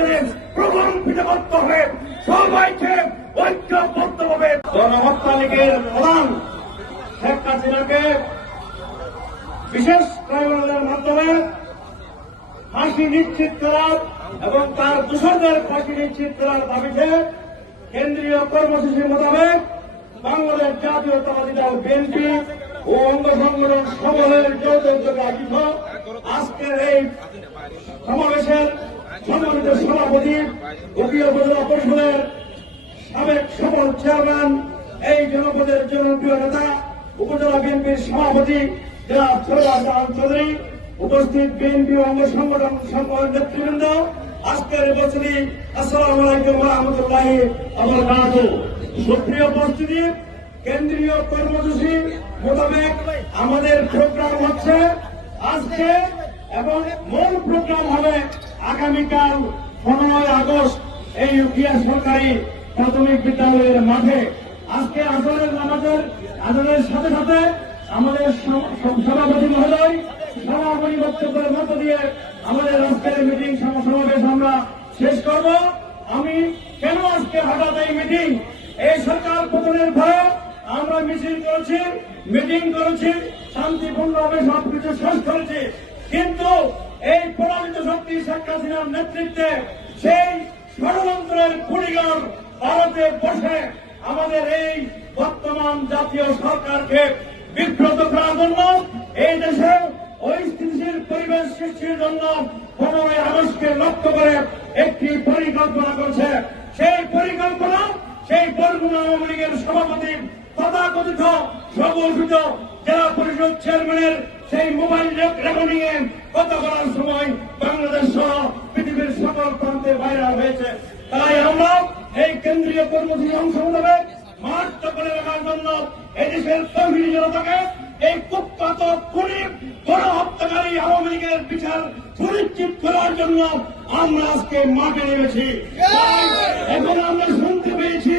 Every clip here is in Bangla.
মহাজনে প্রকম্পিত করতে সবাইকে ঐক্যবদ্ধ হবে গণহত্যা লীগের প্রধান শেখ হাসিনাকে বিশেষ ট্রাইব্যুনালের মাধ্যমে ফাঁসি নিশ্চিত করার এবং তার দূষণদের ফাঁসি নিশ্চিত করার দাবিতে কেন্দ্রীয় কর্মসূচি মোতাবেক বাংলাদেশ জাতীয়তাবাদী দল বিএনপি ও অঙ্গ সংগঠন সমূহের যৌথ আয়োজিত আজকের এই সমাবেশের সম্মানিত সভাপতি উপজেলা পরিষদের সাবেক সফল চেয়ারম্যান, এই জনপদের জনপ্রিয় নেতা, উপজেলা বিএনপির সভাপতি, জেলা সৈয়দ চৌধুরী, উপস্থিত বিএনপি অঙ্গ সংগঠন সমূহের নেতৃবৃন্দ, আজকের বছরই আসসালামু আলাইকুম রহমতুল্লাহ আমার কাজ সুপ্রিয় উপস্থিতি, কেন্দ্রীয় কর্মসূচি মোতাবেক আমাদের প্রোগ্রাম হচ্ছে আজকে এবং মূল প্রোগ্রাম হবে আগামীকাল পনেরোই আগস্ট এই ইউপিএস সরকারি প্রাথমিক বিদ্যালয়ের মাঠে। আজকে আসরের নামাজের আজরের সাথে সাথে আমাদের সভাপতি মহোদয় সভাপতি বক্তব্যের মধ্য দিয়ে আমাদের আজকের মিটিং সম- সমাবেশ আমরা শেষ করব। আমি কেন আজকে হঠাৎ এই মিটিং এই সরকার পতনের ভয়ে আমরা মিছিল করেছি মিটিং করেছি, শান্তিপূর্ণভাবে সবকিছু শেষ করেছি। কিন্তু এই পরাজিত শক্তি শেখ হাসিনার নেতৃত্বে সেই ষড়যন্ত্রের কুড়িগণ ভারতে বসে আমাদের এই বর্তমান জাতীয় সরকারকে বিব্রত করার জন্য এই দেশে অস্থিতিশীল পরিবেশ সৃষ্টির জন্য পনেরোই আগস্টকে লক্ষ্য করে একটি পরিকল্পনা করছে। সেই পরিকল্পনা, সেই বরগুনা আওয়ামী লীগের সভাপতি তথাকথিত সর্বঘোষিত জেলা পরিষদ চেয়ারম্যানের সেই মোবাইল রেকর্ডিং এ কথা সময় বাংলাদেশ সহ পৃথিবীর সকল প্রান্তে ভাইরাল হয়েছে। তাই আমরা এই কেন্দ্রীয় কর্মসূচি অংশ মোতাবেক মাঠ করে রাখার জন্য এদেশের জনতাকে এই খুনি, বড় হত্যাকারী আওয়ামী লীগের বিচার সুনিশ্চিত করার জন্য আমরা আজকে মাঠে নেমেছি। এখন আমরা শুনতে পেয়েছি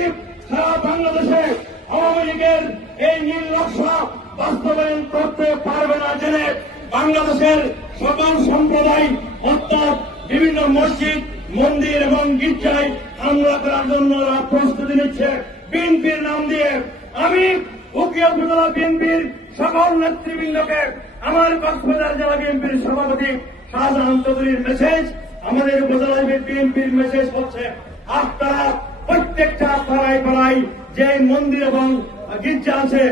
সারা বাংলাদেশে আওয়ামী লীগের এই নীল নকশা বাস্তবায়ন করতে পারবে না জেনে বাংলাদেশের সকল সম্প্রদায়, অর্থাৎ বিভিন্ন মসজিদ, মন্দির এবং গির্জায় হামলা করার জন্য প্রস্তুতি নিচ্ছে। বিএনপির নাম দিয়ে আমি বিএনপির সকল নেতৃবৃন্দকে, আমার কক্সবাজার জেলা বিএনপির সভাপতি শাহজাহান চৌধুরীর মেসেজ আমাদের উপজেলা বিএনপির মেসেজ হচ্ছে আপনারা প্রত্যেকটা পাড়ায় পাড়ায় যে মন্দির এবং গির্জা আছে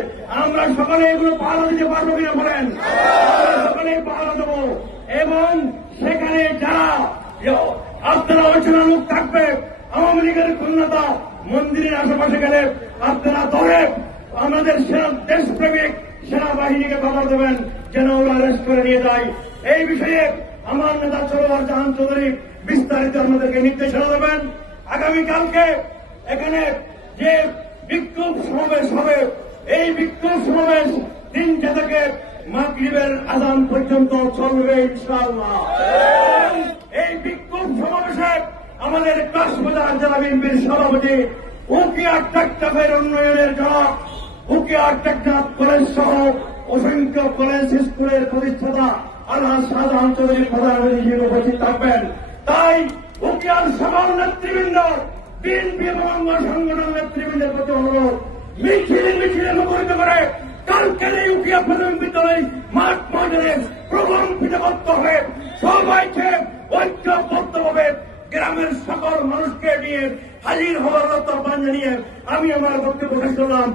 আমরা সকলে এগুলো পাহারা দিতে পারব কিনা বলেন? সকলে পাহারা দেবো। এবং সেখানে যারা আপনারা অচেনা লোক থাকবে, আওয়ামী লীগের ক্ষুণ্ণতা মন্দিরের আশেপাশে গেলে আপনারা ধরে আমাদের সেনা দেশপ্রেমিক সেনাবাহিনীকে খবর দেবেন, যেন ওরা অ্যারেস্ট করে নিয়ে যায়। এই বিষয়ে আমার নেতা সরোয়ার জাহান চৌধুরী বিস্তারিত আমাদেরকে নির্দেশনা দেবেন। আগামীকালকে এখানে যে বিক্ষোভ সমাবেশ হবে। এই বিক্ষোভ সমাবেশ তিনটে থেকে মাগরিবের আজান পর্যন্ত চলবে ইনশাআল্লাহ। এই বিক্ষোভ সমাবেশে আমাদের কক্সবাজার জেলা বিএনপির সভাপতি উকিয়া টেকটাফের উন্নয়নের জনক উকিয়া টেকটাফ কলেজ সহ অসংখ্য কলেজ স্কুলের প্রতিষ্ঠাতা আল্লাহ শাহজাহান চৌধুরী প্রধান অতিথি হিসেবে উপস্থিত থাকবেন। তাই উকিয়ার সকল নেতৃবৃন্দ বিএনপি এবং অঙ্গ সংগঠন নেতৃবৃন্দের প্রতি অনুরোধ, মিছিল মিছিলে মুখরিত করে কালকের এই উকিয়া প্রাথমিক বিদ্যালয় মাঠ ময়দানে প্রকম্পিত করতে হবে সবাইকে ঐক্যবদ্ধভাবে। গ্রামের সকল মানুষকে নিয়ে হাজির হওয়ার আহ্বান জানিয়ে আমি আমার বক্তব্য শেষ করলাম।